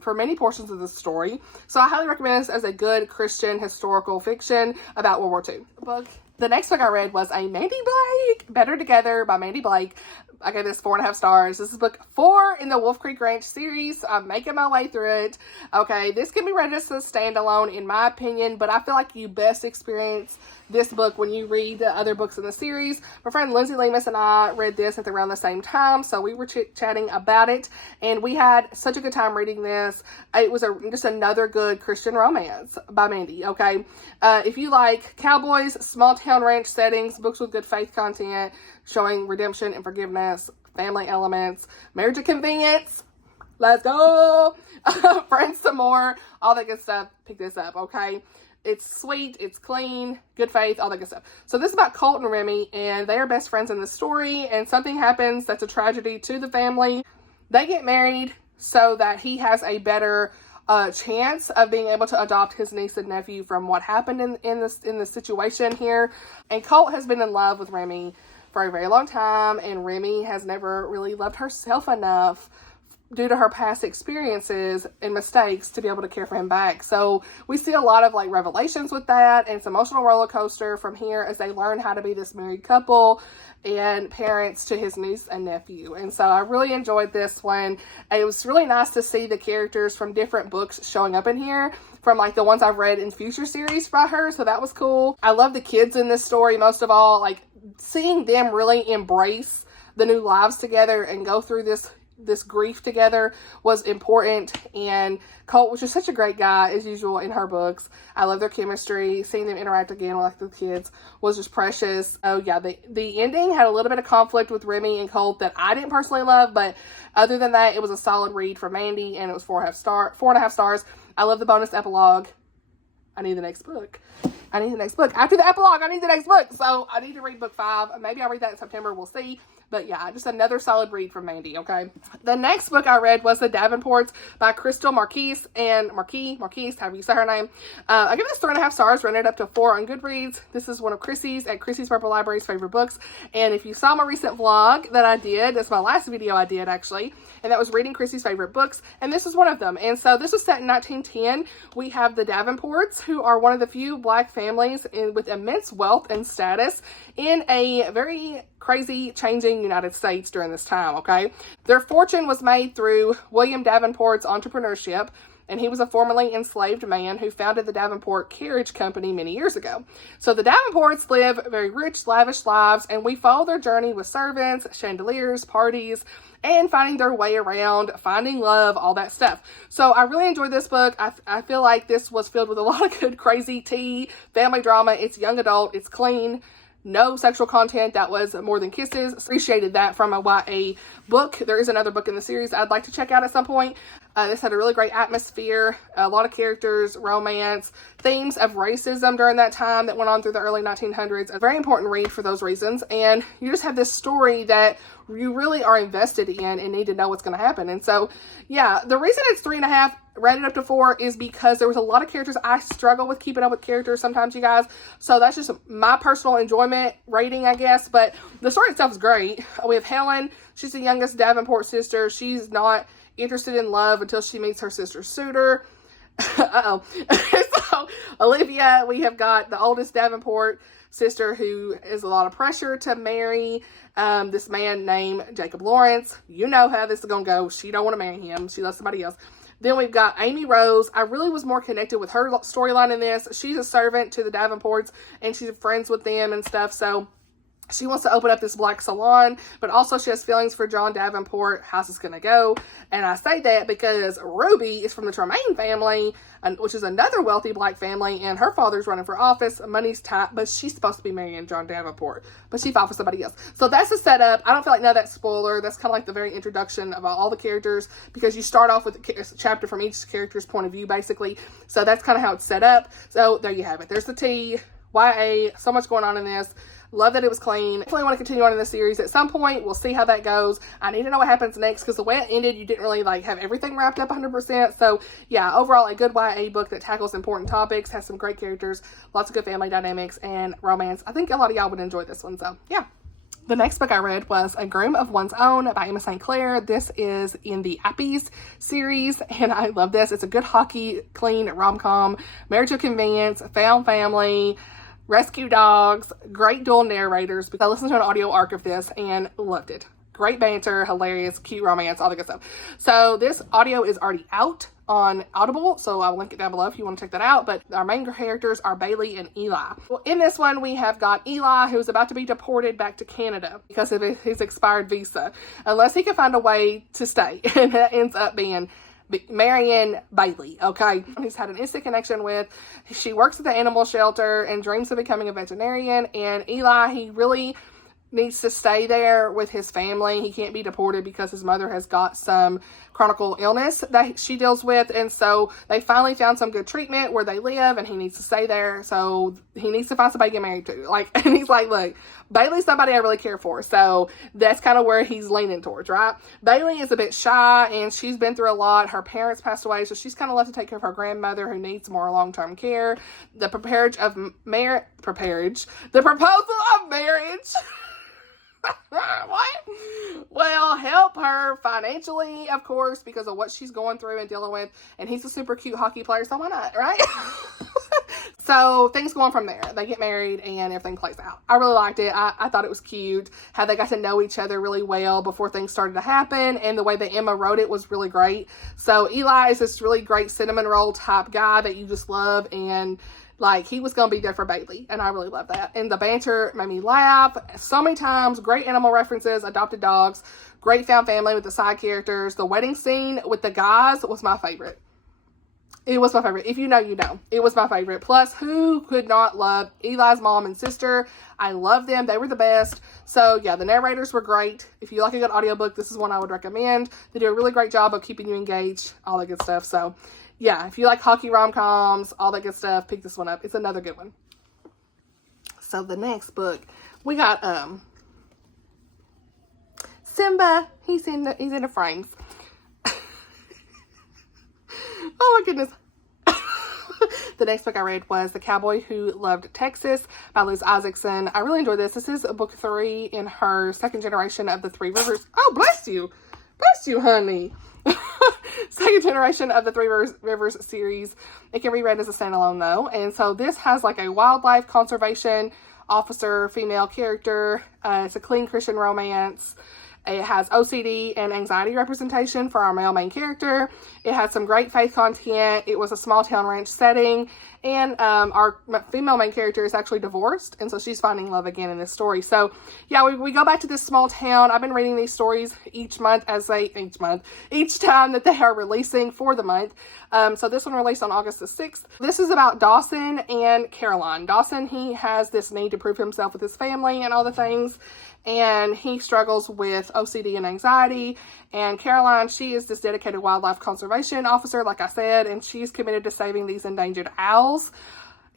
for many portions of the story. So I highly recommend this as a good Christian historical fiction about World War II. The next book I read was a Mandi Blake, Better Together by Mandi Blake. I gave this 4.5 stars. This is book 4 in the Wolf Creek Ranch series. I'm making my way through it. Okay, this can be read as a standalone in my opinion, but I feel like you best experience this book when you read the other books in the series. My friend Lindsay Lemus and I read this at around the same time, so we were chit-chatting about it, and we had such a good time reading this. It was just another good Christian romance by Mandi, okay? If you like cowboys, small town ranch settings, books with good faith content, showing redemption and forgiveness, family elements, marriage of convenience, let's go, friends some more, all that good stuff, pick this up, okay? It's sweet, it's clean, good faith, all that good stuff. So this is about Colt and Remy, and they are best friends in the story, and something happens that's a tragedy to the family. They get married so that he has a better chance of being able to adopt his niece and nephew from what happened in the situation here. And Colt has been in love with Remy for a very long time, and Remy has never really loved herself enough due to her past experiences and mistakes, to be able to care for him back. So we see a lot of like revelations with that, and it's an emotional roller coaster from here as they learn how to be this married couple and parents to his niece and nephew. And so I really enjoyed this one. It was really nice to see the characters from different books showing up in here, from like the ones I've read in future series by her. So that was cool. I love the kids in this story most of all. Like seeing them really embrace the new lives together and go through this grief together was important. And Colt, which is such a great guy as usual in her books, I love their chemistry. Seeing them interact again with the kids was just precious. Oh yeah, the ending had a little bit of conflict with Remy and Colt that I didn't personally love, but other than that, it was a solid read for Mandi, and it was 4.5 stars. I love the bonus epilogue. I need the next book. After the epilogue, I need the next book. So I need to read book 5. Maybe I'll read that in September. We'll see. But yeah, just another solid read from Mandi, okay? The next book I read was The Davenports by Krystal, Marquis, however you say her name. I give this 3.5 stars, rated up to 4 on Goodreads. This is one of Chrissy's at Chrissy's Purple Library's favorite books. And if you saw my recent vlog that I did, that's my last video I did actually, and that was reading Chrissy's favorite books, and this is one of them. And so this was set in 1910. We have the Davenports, who are one of the few Black families with immense wealth and status in a very crazy changing United States during this time, okay? Their fortune was made through William Davenport's entrepreneurship, and he was a formerly enslaved man who founded the Davenport Carriage Company many years ago. So the Davenports live very rich, lavish lives, and we follow their journey with servants, chandeliers, parties, and finding their way around, finding love, all that stuff. So I really enjoyed this book. I feel like this was filled with a lot of good, crazy tea, family drama. It's young adult, it's clean. No sexual content that was more than kisses. Appreciated that from a YA book. There is another book in the series I'd like to check out at some point. This had a really great atmosphere, a lot of characters, romance, themes of racism during that time that went on through the early 1900s. A very important read for those reasons. And you just have this story that you really are invested in and need to know what's going to happen. And so, yeah, the reason it's 3.5 rated up to 4 is because there was a lot of characters. I struggle with keeping up with characters sometimes, you guys. So that's just my personal enjoyment rating, I guess. But the story itself is great. We have Helen. She's the youngest Davenport sister. She's not interested in love until she meets her sister's suitor. So Olivia, we have got the oldest Davenport sister who is a lot of pressure to marry this man named Jacob Lawrence. You know how this is going to go. She don't want to marry him. She loves somebody else. Then we've got Amy Rose. I really was more connected with her storyline in this. She's a servant to the Davenports, and she's friends with them and stuff. So she wants to open up this black salon, but also she has feelings for John Davenport. How's this going to go? And I say that because Ruby is from the Tremaine family, which is another wealthy Black family, and her father's running for office. Money's tight, but she's supposed to be marrying John Davenport, but she fought for somebody else. So that's the setup. I don't feel like none of that's spoiler. That's kind of like the very introduction of all the characters, because you start off with a chapter from each character's point of view, basically. So that's kind of how it's set up. So there you have it. There's the tea, YA, so much going on in this. Love that it was clean. Definitely want to continue on in this series at some point. We'll see how that goes. I need to know what happens next, because the way it ended, you didn't really like have everything wrapped up 100%. So yeah, overall a good YA book that tackles important topics, has some great characters, lots of good family dynamics and romance. I think a lot of y'all would enjoy this one. So yeah. The next book I read was A Groom of One's Own by Emma St. Clair. This is in the Appies series, and I love this. It's a good hockey, clean rom-com, marriage of convenience, found family, rescue dogs, great dual narrators. Because I listened to an audio arc of this and loved it. Great banter, hilarious, cute romance, all the good stuff. So this audio is already out on Audible, so I'll link it down below if you want to check that out. But our main characters are Bailey and Eli. Well, in this one, we have got Eli, who's about to be deported back to Canada because of his expired visa, unless he can find a way to stay. And that ends up being marrying Bailey, okay? He's had an instant connection with. She works at the animal shelter and dreams of becoming a veterinarian. And Eli, he really needs to stay there with his family. He can't be deported because his mother has got some chronic illness that she deals with, and so they finally found some good treatment where they live, and he needs to stay there. So he needs to find somebody to get married to. And he's like, look, Bailey's somebody I really care for. So that's kind of where he's leaning towards, right? Bailey is a bit shy, and she's been through a lot. Her parents passed away, so she's kind of left to take care of her grandmother who needs more long-term care. The proposal of marriage What? Well, help her financially, of course, because of what she's going through and dealing with. And he's a super cute hockey player, so why not, right? So things go on from there. They get married and everything plays out. I really liked it. I thought it was cute how they got to know each other really well before things started to happen. And the way that Emma wrote it was really great. So Eli is this really great cinnamon roll type guy that you just love. And like, he was going to be there for Bailey. And I really love that. And the banter made me laugh so many times. Great animal references, adopted dogs, great found family with the side characters. The wedding scene with the guys was my favorite. It was my favorite. If you know, you know. It was my favorite. Plus, who could not love Eli's mom and sister? I love them. They were the best. So, yeah, the narrators were great. If you like a good audiobook, this is one I would recommend. They do a really great job of keeping you engaged, all that good stuff. So, yeah, if you like hockey rom-coms, all that good stuff, pick this one up. It's another good one. So, the next book, we got Simba. He's in the frames. Oh my goodness. The next book I read was The Cowboy Who Loved Texas by Liz Isaacson. I really enjoyed this. This is book 3 in her second generation of the Three Rivers. Oh, bless you. Bless you, honey. Second generation of the Three Rivers series. It can be read as a standalone though. And so this has like a wildlife conservation officer, female character. It's a clean Christian romance. It has OCD and anxiety representation for our male main character. It has some great faith content. It was a small town ranch setting. And our female main character is actually divorced. And so she's finding love again in this story. So yeah, we go back to this small town. I've been reading these stories each time that they are releasing for the month. So this one released on August the 6th. This is about Dawson and Caroline. Dawson, he has this need to prove himself with his family and all the things. And he struggles with OCD and anxiety. And Caroline, she is this dedicated wildlife conservation officer, like I said, and she's committed to saving these endangered owls.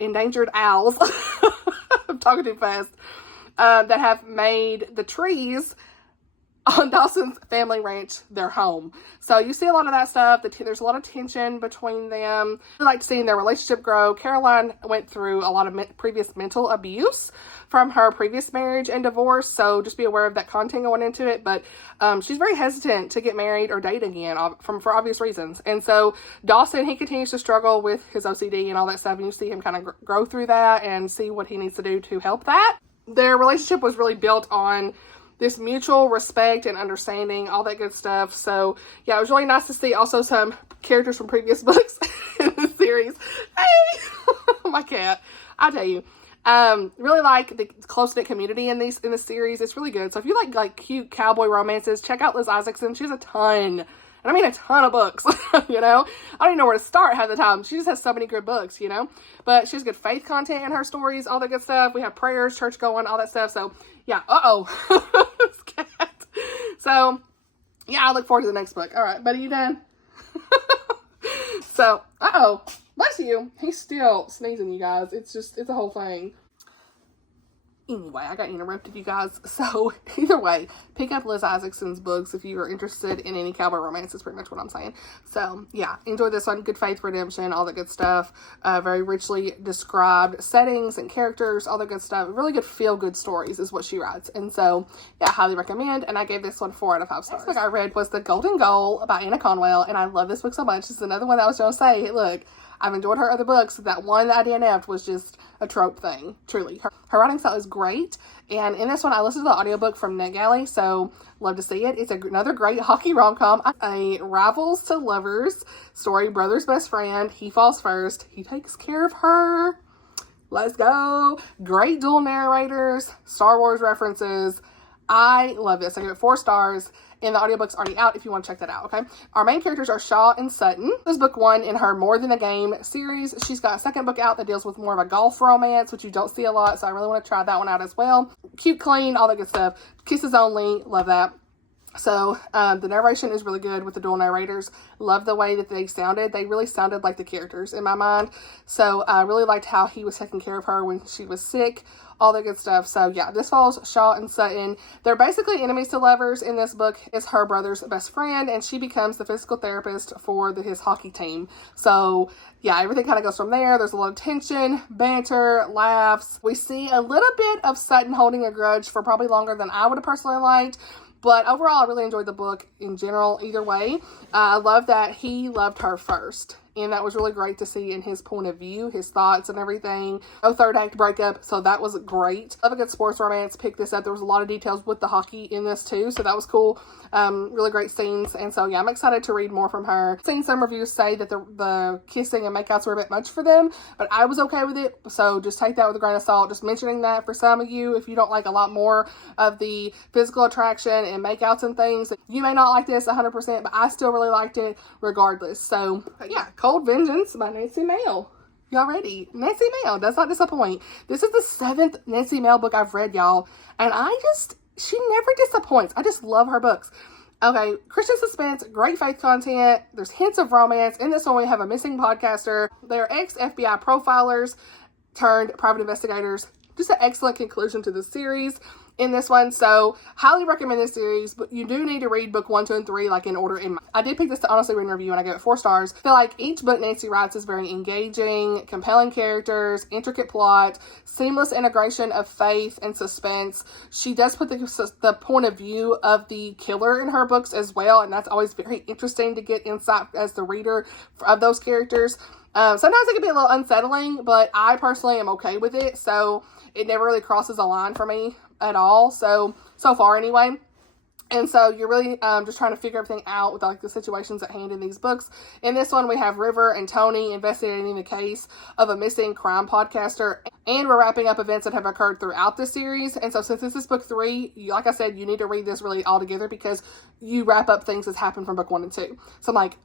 Endangered owls. I'm talking too fast. That have made the trees on Dawson's family ranch their home. So you see a lot of that stuff. There's a lot of tension between them. I like seeing their relationship grow. Caroline went through a lot of previous mental abuse from her previous marriage and divorce. So just be aware of that content going into it. But she's very hesitant to get married or date again for obvious reasons. And so Dawson, he continues to struggle with his OCD and all that stuff. And you see him kind of grow through that and see what he needs to do to help that. Their relationship was really built on this mutual respect and understanding, all that good stuff. So yeah, it was really nice to see also some characters from previous books in this series. Hey, my cat, I tell you, really like the close-knit community in this series. It's really good. So if you like cute cowboy romances, check out Liz Isaacson. She has a ton, and I mean a ton of books, you know. I don't even know where to start half the time. She just has so many good books, you know. But she has good faith content in her stories, all that good stuff. We have prayers, church going, all that stuff. So yeah, this cat. So yeah, I look forward to the next book. All right, buddy, you done? So, bless you. He's still sneezing, you guys. It's a whole thing. Anyway, I got interrupted, you guys. So, either way, pick up Liz Isaacson's books if you are interested in any cowboy romance, is pretty much what I'm saying. So, yeah, enjoy this one. Good faith redemption, all that good stuff. Very richly described settings and characters, all that good stuff. Really good feel-good stories is what she writes. And so, yeah, highly recommend. And I gave this one 4 out of 5 stars. Next book I read was The Golden Goal by Anna Conwell, and I love this book so much. This is another one that I was going to say, look, I've enjoyed her other books. That one that I DNF'd was just a trope thing, truly. Her writing style is great, and in this one, I listened to the audiobook from NetGalley, so love to see it. It's another great hockey rom-com. A rivals to lovers story, brother's best friend. He falls first. He takes care of her. Let's go. Great dual narrators, Star Wars references. I love this. I give it 4 stars. And the audiobook's already out if you want to check that out, okay? Our main characters are Shaw and Sutton. This is book 1 in her More Than a Game series. She's got a second book out that deals with more of a golf romance, which you don't see a lot, so I really want to try that one out as well. Cute, clean, all that good stuff. Kisses only, love that. So the narration is really good with the dual narrators. Love the way that they sounded. They really sounded like the characters in my mind. So I really liked how he was taking care of her when she was sick, all that good stuff. So yeah, this follows Shaw and Sutton. They're basically enemies to lovers in this book. Is her brother's best friend, and she becomes the physical therapist for his hockey team. So yeah, everything kind of goes from there. There's a lot of tension, banter, laughs. We see a little bit of Sutton holding a grudge for probably longer than I would have personally liked. But overall, I really enjoyed the book in general, either way. I love that he loved her first. And that was really great to see in his point of view, his thoughts and everything. No third act breakup, so that was great. Love a good sports romance. Pick this up. There was a lot of details with the hockey in this too, so that was cool. Really great scenes. And so, yeah, I'm excited to read more from her. I've seen some reviews say that the kissing and makeouts were a bit much for them, but I was okay with it. So just take that with a grain of salt. Just mentioning that for some of you, if you don't like a lot more of the physical attraction and makeouts and things, you may not like this 100%, but I still really liked it regardless. So, yeah, Cold Vengeance by Nancy Mail. Y'all ready? Nancy Mail does not disappoint. This is the 7th Nancy Mail book I've read, y'all. And she never disappoints. I just love her books. Okay, Christian suspense, great faith content. There's hints of romance. In this one, we have a missing podcaster. They're ex-FBI profilers turned private investigators. Just an excellent conclusion to the series in this one. So highly recommend this series, but you do need to read book 1, 2, and 3 like in order. I did pick this to honestly read and review, and I gave it 4 stars. I feel like each book Nancy writes is very engaging, compelling characters, intricate plot, seamless integration of faith and suspense. She does put the point of view of the killer in her books as well, and that's always very interesting to get insight as the reader of those characters. Sometimes it can be a little unsettling, but I personally am okay with it, so it never really crosses a line for me at all, so far anyway. And so you're really just trying to figure everything out with like the situations at hand in these books. In this one, we have River and Tony investigating the case of a missing crime podcaster, and we're wrapping up events that have occurred throughout the series. And so since this is book 3, like I said, you need to read this really all together because you wrap up things that's happened from book 1 and 2. So like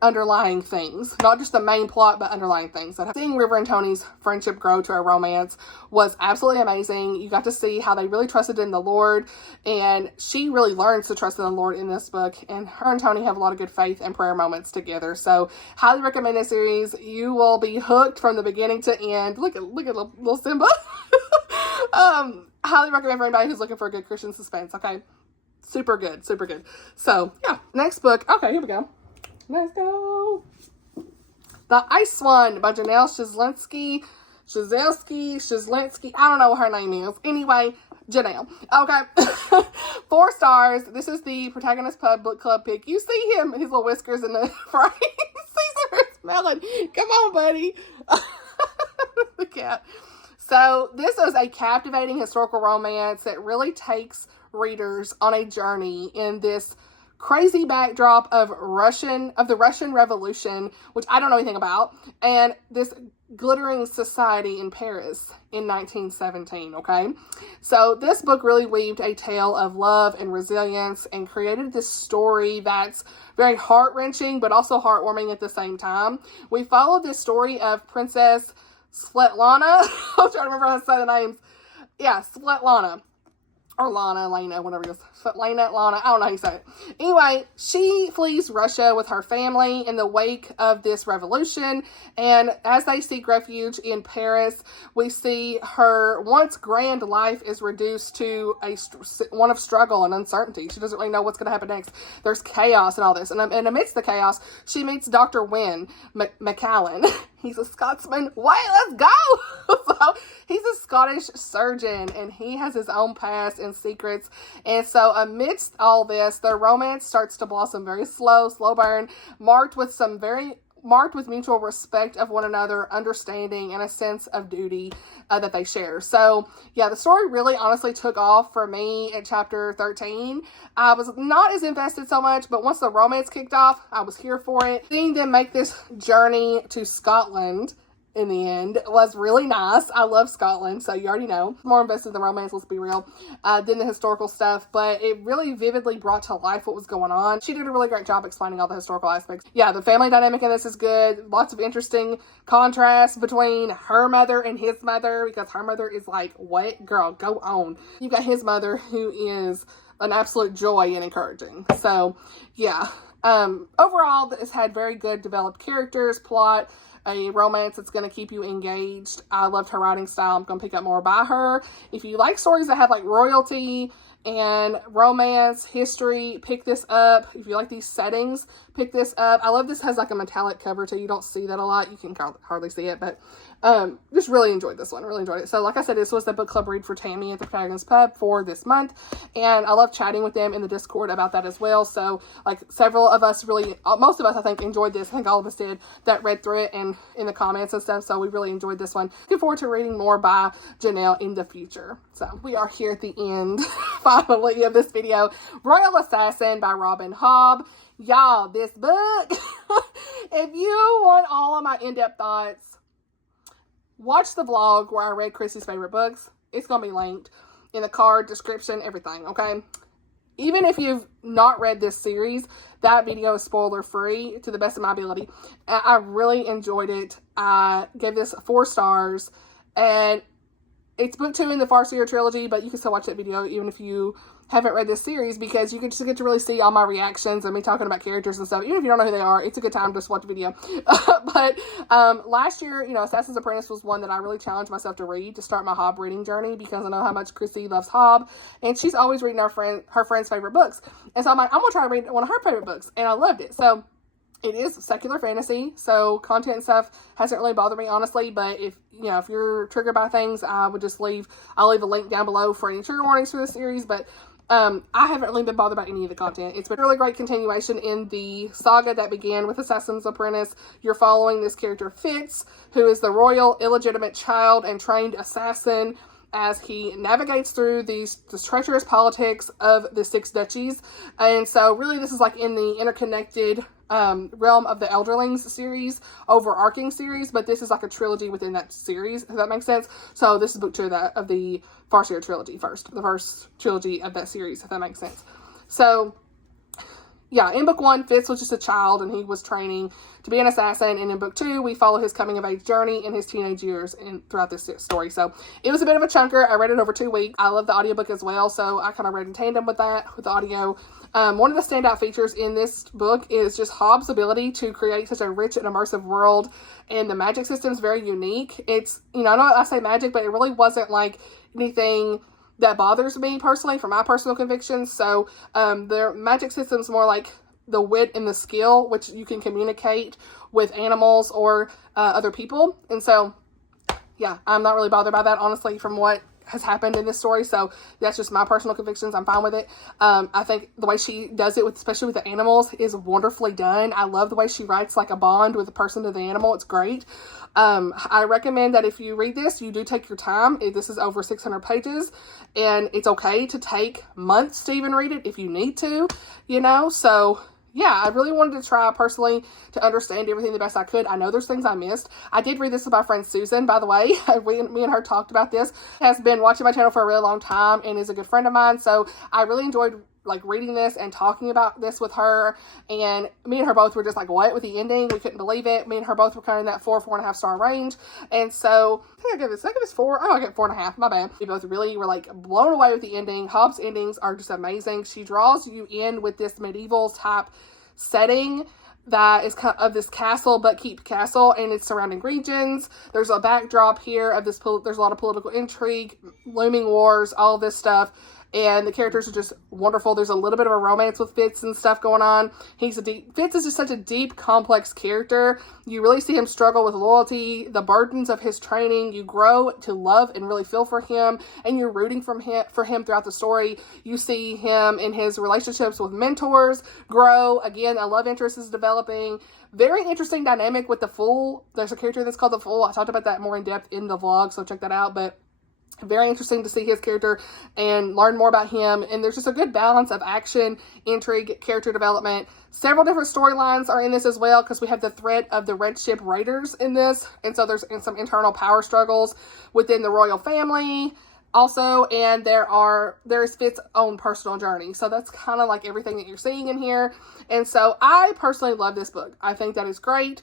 underlying things, not just the main plot, but underlying things. Seeing River and Tony's friendship grow to a romance was absolutely amazing. You got to see how they really trusted in the Lord, and she really learns to trust in the Lord in this book, and her and Tony have a lot of good faith and prayer moments together. So highly recommend this series. You will be hooked from the beginning to end. Look at little Simba. Highly recommend for anybody who's looking for a good Christian suspense. Okay, super good. So yeah, next book. Okay, here we go. Let's go. The Ice Swan by Janelle Shizlensky. I don't know what her name is. Anyway, Janelle. Okay. 4 stars. This is the protagonist book club pick. You see him, his little whiskers in the frame. Caesar is smelling. Come on, buddy. The cat. So this is a captivating historical romance that really takes readers on a journey in this crazy backdrop of the Russian Revolution, which I don't know anything about, and this glittering society in Paris in 1917, okay? So this book really weaved a tale of love and resilience and created this story that's very heart-wrenching, but also heartwarming at the same time. We follow this story of Princess Svetlana. I'm trying to remember how to say the names. Yeah, Svetlana. Or Lena, whatever it is. Lana, I don't know how you say it. Anyway, she flees Russia with her family in the wake of this revolution. And as they seek refuge in Paris, we see her once grand life is reduced to one of struggle and uncertainty. She doesn't really know what's going to happen next. There's chaos and all this. And amidst the chaos, she meets Dr. Wynne McCallan. He's a Scotsman. Wait, let's go! So, he's a Scottish surgeon, and he has his own past and secrets. And so, amidst all this, their romance starts to blossom very slow burn, marked with mutual respect of one another, understanding, and a sense of duty that they share. So, yeah, the story really honestly took off for me at chapter 13. I was not as invested so much, but once the romance kicked off, I was here for it. Seeing them make this journey to Scotland in the end was really nice. I love Scotland, so you already know. More invested in the romance, let's be real, than the historical stuff, but it really vividly brought to life what was going on. She did a really great job explaining all the historical aspects. Yeah, the family dynamic in this is good. Lots of interesting contrasts between her mother and his mother, because her mother is like, what? Girl, go on. You got his mother, who is an absolute joy and encouraging. So, yeah. Overall, this had very good developed characters, plot, a romance that's going to keep you engaged. I loved her writing style. I'm going to pick up more by her. If you like stories that have like royalty and romance, history, pick this up. If you like these settings, pick this up. I love this has like a metallic cover too. You don't see that a lot. You can hardly see it, but just really enjoyed this one. Really enjoyed it. So like I said, this was the book club read for Tammy at the Protagonist Pub for this month, and I love chatting with them in the Discord about that as well. So like several of us most of us I think enjoyed this. I think all of us did that read through it and in the comments and stuff. So we really enjoyed this one. Looking forward to reading more by Janelle in the future. So we are here at the end finally of this video. Royal Assassin by Robin Hobb. Y'all, this book, if you want all of my in-depth thoughts, watch the vlog where I read Chrissy's favorite books. It's going to be linked in the card, description, everything, okay? Even if you've not read this series, that video is spoiler free to the best of my ability. I really enjoyed it. I gave this 4 stars, and it's book 2 in the Farseer trilogy, but you can still watch that video even if you haven't read this series, because you can just get to really see all my reactions and me talking about characters and stuff. Even if you don't know who they are, it's a good time to just watch the video. But last year, you know, Assassin's Apprentice was one that I really challenged myself to read to start my Hobb reading journey, because I know how much Chrissy loves Hobb, and she's always reading her friend's favorite books. And so I'm like, I'm gonna try to read one of her favorite books, and I loved it. So it is secular fantasy, so content and stuff hasn't really bothered me, honestly. But if you're triggered by things, I'll leave a link down below for any trigger warnings for this series. But I haven't really been bothered by any of the content. It's been a really great continuation in the saga that began with Assassin's Apprentice. You're following this character Fitz, who is the royal illegitimate child and trained assassin, as he navigates through this treacherous politics of the 6 duchies. And so really this is like in the interconnected realm of the Elderlings series, overarching series, but this is like a trilogy within that series, if that makes sense. So this is book 2 of the Farseer trilogy the first trilogy of that series, if that makes sense. So yeah, in book 1, Fitz was just a child and he was training to be an assassin. And in book 2, we follow his coming of age journey in his teenage years throughout this story. So it was a bit of a chunker. I read it over 2 weeks. I love the audiobook as well, so I kind of read in tandem with the audio. One of the standout features in this book is just Hobb's ability to create such a rich and immersive world, and the magic system is very unique. It's, I know I say magic, but it really wasn't like anything that bothers me personally for my personal convictions. So their magic system's more like the wit and the skill, which you can communicate with animals or other people. And so, yeah, I'm not really bothered by that, honestly, from what has happened in this story. So that's just my personal convictions. I'm fine with it. I think the way she does it, especially with the animals, is wonderfully done. I love the way she writes like a bond with the person to the animal. It's great. I recommend that if you read this, you do take your time. This is over 600 pages, and it's okay to take months to even read it if you need to, so yeah, I really wanted to try personally to understand everything the best I could. I know there's things I missed. I did read this with my friend Susan, by the way. Me and her talked about this. Has been watching my channel for a really long time and is a good friend of mine. So I really enjoyed reading this and talking about this with her. And me and her both were just like, what, with the ending? We couldn't believe it. Me and her both were kind of in that 4.5 star range. And so I think I give this 4. Oh, I get 4.5. My bad. We both really were blown away with the ending. Hobb's endings are just amazing. She draws you in with this medieval type setting that is kind of this castle, but keep castle and its surrounding regions. There's a backdrop here of this. There's a lot of political intrigue, looming wars, all of this stuff. And the characters are just wonderful. There's a little bit of a romance with Fitz and stuff going on. Fitz is just such a deep, complex character. You really see him struggle with loyalty, the burdens of his training. You grow to love and really feel for him, and you're rooting for him throughout the story. You see him in his relationships with mentors grow. Again, a love interest is developing. Very interesting dynamic with the Fool. There's a character that's called the Fool. I talked about that more in depth in the vlog, so check that out. But very interesting to see his character and learn more about him. And there's just a good balance of action, intrigue, character development. Several different storylines are in this as well, because we have the threat of the Red Ship Raiders in this. And so there's some internal power struggles within the royal family also. And there is Fitz's own personal journey. So that's kind of like everything that you're seeing in here. And so I personally love this book. I think that is great.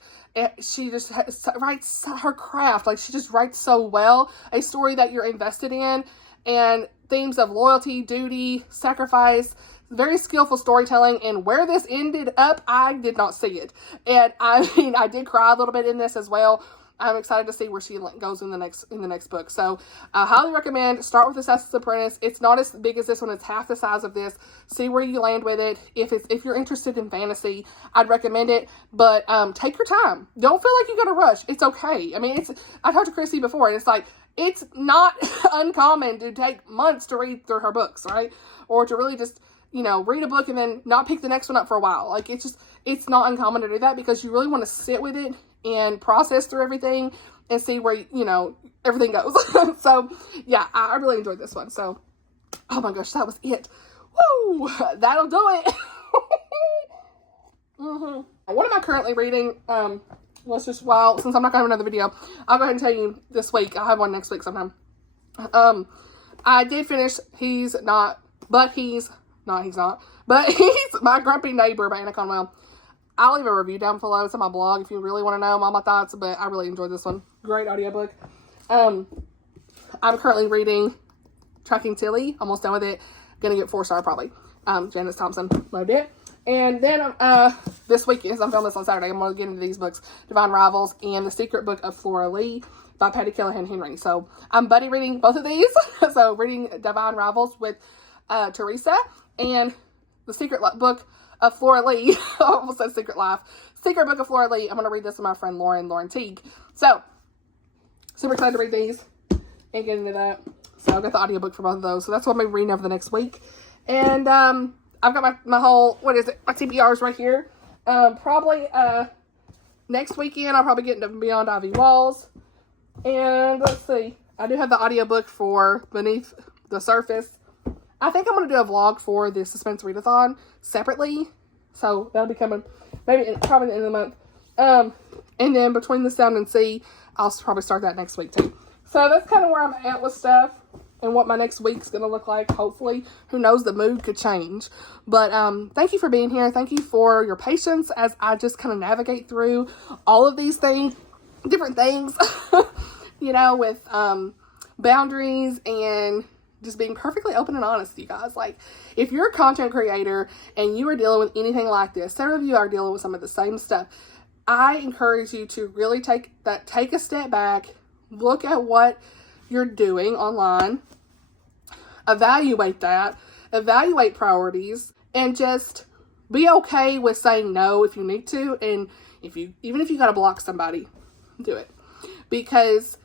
She just writes her craft. She just writes so well. A story that you're invested in. and themes of loyalty, duty, sacrifice, very skillful storytelling. And where this ended up, I did not see it. And I mean, I did cry a little bit in this as well. I'm excited to see where she goes in the next book. So I highly recommend start with Assassin's Apprentice. It's not as big as this one. It's half the size of this. See where you land with it. If you're interested in fantasy, I'd recommend it. But take your time. Don't feel like you got to rush. It's okay. I mean, I talked to Chrissy before, and it's like, it's not uncommon to take months to read through her books, right? Or to really just, read a book and then not pick the next one up for a while. Like, it's not uncommon to do that because you really want to sit with it and process through everything and see where, everything goes. So, yeah, I really enjoyed this one. So, oh my gosh, that was it. Woo! That'll do it. What am I currently reading? Since I'm not going to have another video, I'll go ahead and tell you this week. I'll have one next week sometime. I did finish He's My Grumpy Neighbor by Anna Conwell. I'll leave a review down below. It's on my blog if you really want to know all my thoughts, but I really enjoyed this one. Great audiobook. I'm currently reading Tracking Tilly. Almost done with it. Gonna get 4-star probably. Janice Thompson. Loved it. And then this week, as I'm filming this on Saturday, I'm going to get into these books. Divine Rivals and The Secret Book of Flora Lee by Patty Callahan Henry. So I'm buddy reading both of these. So reading Divine Rivals with Teresa, and The Secret Book of Flora Lee. I almost said Secret Life. Secret Book of Flora Lee. I'm going to read this with my friend Lauren Teague. So, super excited to read these and get into that. So, I've got the audiobook for both of those. So, that's what I'm going to be reading over the next week. And, I've got my whole, my TBRs right here. Probably, next weekend, I'll probably get into Beyond Ivy Walls. And, let's see. I do have the audiobook for Beneath the Surface. I think I'm going to do a vlog for the suspense readathon separately. So, that'll be coming probably at the end of the month. And then Between the Sound and Sea, I'll probably start that next week too. So, that's kind of where I'm at with stuff and what my next week's going to look like, hopefully. Who knows, the mood could change. But, thank you for being here. Thank you for your patience as I just kind of navigate through all of these things, different things, with, boundaries and just being perfectly open and honest with you guys. Like, if you're a content creator and you are dealing with anything like this, several of you are dealing with some of the same stuff. I encourage you to really take a step back, look at what you're doing online, evaluate priorities, and just be okay with saying no if you need to. And even if you got to block somebody, do it. Because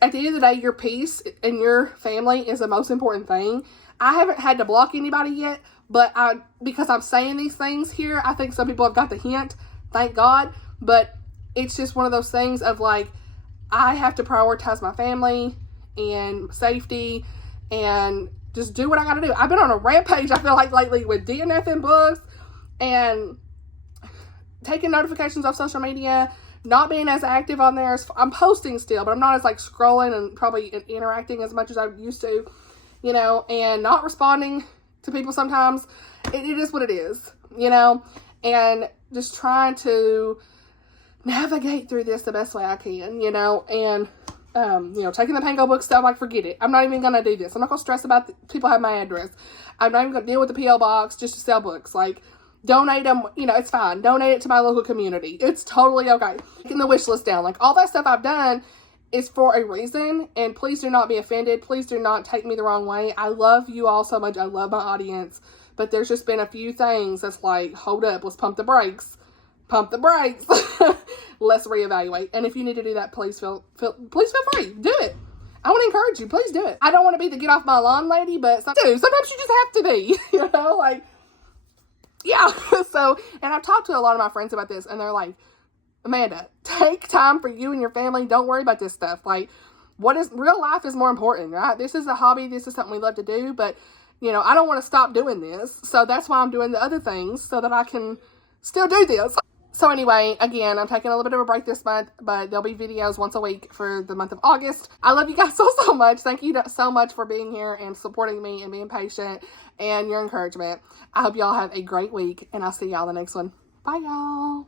at the end of the day, your peace and your family is the most important thing. I haven't had to block anybody yet, but because I'm saying these things here, I think some people have got the hint, thank God. But it's just one of those things of like, I have to prioritize my family and safety and just do what I got to do. I've been on a rampage, I feel like, lately with DNFing books and taking notifications off social media, not being as active on there. I'm posting still, but I'm not as like scrolling and probably interacting as much as I used to, and not responding to people sometimes. It is what it is, and just trying to navigate through this the best way I can, and, taking the Pango book stuff, like, forget it. I'm not even going to do this. I'm not going to stress about people have my address. I'm not even going to deal with the P.O. box just to sell books. Like, donate them, it's fine. Donate it to my local community. It's totally okay. Taking the wish list down. Like, all that stuff I've done is for a reason, and please do not be offended. Please do not take me the wrong way. I love you all so much. I love my audience, but there's just been a few things that's like, hold up, let's pump the brakes. Let's reevaluate. And if you need to do that, please feel free. Do it. I want to encourage you. Please do it. I don't want to be the get off my lawn lady, but sometimes you just have to be, yeah. So, and I've talked to a lot of my friends about this, and they're like, Amanda, take time for you and your family. Don't worry about this stuff. Like, real life is more important, right? This is a hobby. This is something we love to do, but, I don't want to stop doing this. So that's why I'm doing the other things so that I can still do this. So anyway, again, I'm taking a little bit of a break this month, but there'll be videos once a week for the month of August. I love you guys so much. Thank you so much for being here and supporting me and being patient and your encouragement. I hope y'all have a great week, and I'll see y'all the next one. Bye, y'all.